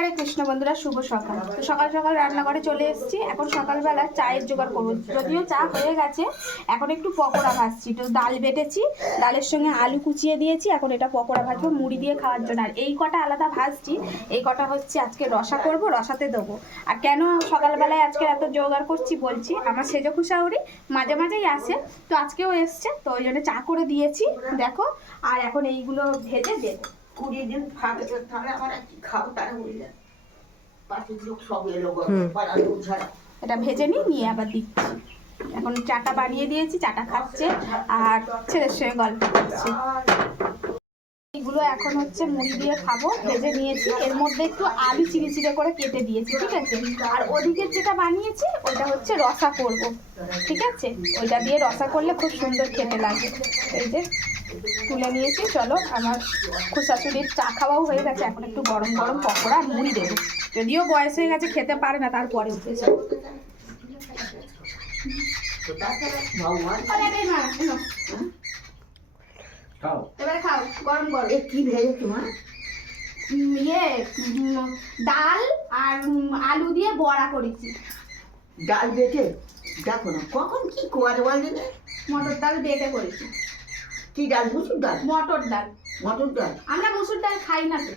হরে কৃষ্ণ বন্ধুরা শুভ সকাল। তো সকাল সকাল রান্নাঘরে চলে এসেছি। এখন সকালবেলা চায়ের জোগাড় করব। যদিও চা হয়ে গেছে, এখন একটু পকোড়া ভাজছি। তো ডাল বেটেছি, ডালের সঙ্গে আলু কুচিয়ে দিয়েছি, এখন এটা পকোড়া ভাজবো, মুড়ি দিয়ে খাওয়ার জন্য। আর এই কটা আলাদা ভাজছি, এই কটা হচ্ছে আজকে রসা করব, রসাতে দেবো। আর কেন সকালবেলায় আজকে এত জোগাড় করছি বলছি, আমার সেজো খুশাউরি মাঝে মাঝেই আসে, তো আজকেও এসছে, তো ওই জন্য চা করে দিয়েছি। দেখো, আর এখন এইগুলো ভেজে দেবো। কুড়ি দিন ফাঁকে তো তাহলে আমার কি খাব তারা বললে। পাশের লোক সব এলো পাড়ার লোক ছাড়া এটা ভেজে নিই নিয়ে আবার দিচ্ছি। এখন চাটা বানিয়ে দিয়েছি চাটা খাচ্ছে। আর ছেলের সঙ্গে গল্প করছে। এগুলো এখন হচ্ছে মুড়ি দিয়ে খাব ভেজে নিয়েছি। এর মধ্যে একটু আলু চিড়ে চিড়ে করে কেটে দিয়েছি ঠিক আছে? আর ওদিকে যেটা বানিয়েছি ওটা হচ্ছে রসা করব ঠিক আছে? ওইটা দিয়ে রসা করলে খুব সুন্দর খেতে লাগে। এই যে তুলে নিয়েছি চলো আমার খুশাশুড়ির চা খাওয়াও হয়ে গেছে এখন একটু গরম গরম পকোড়া আর মুড়ি দেবো। যদিও বয়স হয়ে গেছে খেতে পারে না তারপরে উঠেছে ভগবান গরম গরম এ কি ভেজে তোমার? ইয়ে ডাল আর আলু দিয়ে বড়া করেছি। ডাল বেটে? দেখো না কখন কি করে বলে মটর ডাল বেটে করেছি। কি ডাল মুসুর ডাল? মটর ডাল। মটর ডাল? আমরা মুসুর ডাল খাই না তো।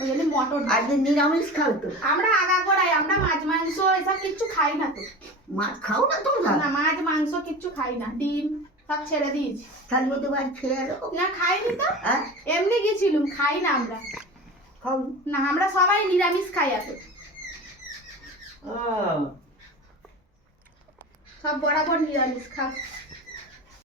ওই জন্য মটর আজকে নিরামিষ খাও তো। আমরা আগা আমরা মাছ মাংস এসব কিচ্ছু খাই না তো। মাছ খাও না তোমরা না মাছ মাংস কিচ্ছু খাই না ডিম সব ছেড়ে দিয়েছি। তাহলে মতো বাড়ি ছেড়ে এলো। না খাইনি তো। হ্যাঁ? এমনি গেছিলাম খাই না আমরা। খাও। না আমরা সবাই নিরামিষ খাই এত। ও, সব বরাবর নিরামিষ খাই